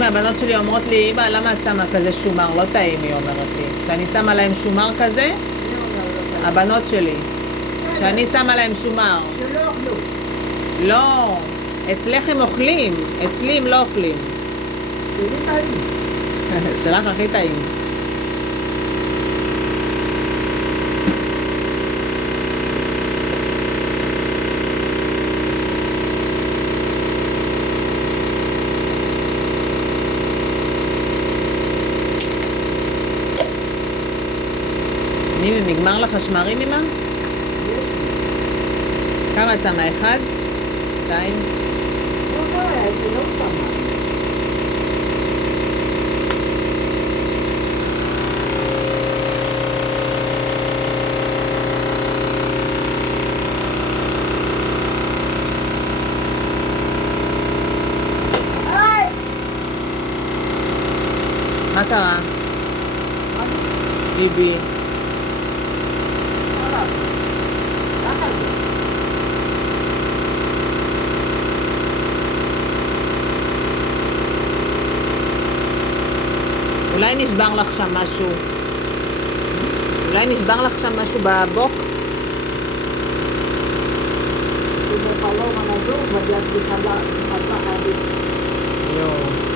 אמא, הבנות שלי אומרות לי, אמא, למה את שמה כזה שומר? לא טעים, היא אומרת לי. שאני שמה להם שומר כזה, הבנות שלי. שאני שמה להם שומר. שלא אוכלו. לא, אצלך הם אוכלים, אצלי הם לא אוכלים. שלי טעים. שלך הכי טעים. נימי, נגמר לך השמרים, אמא? כמה את שמה? 1? 2? לא, זה לא שמה. מה קרה? ביבי. אולי נשבר לך שם משהו. אולי נשבר לך שם משהו בבוק? זה בחלום הנזור, וזה חלום. לא.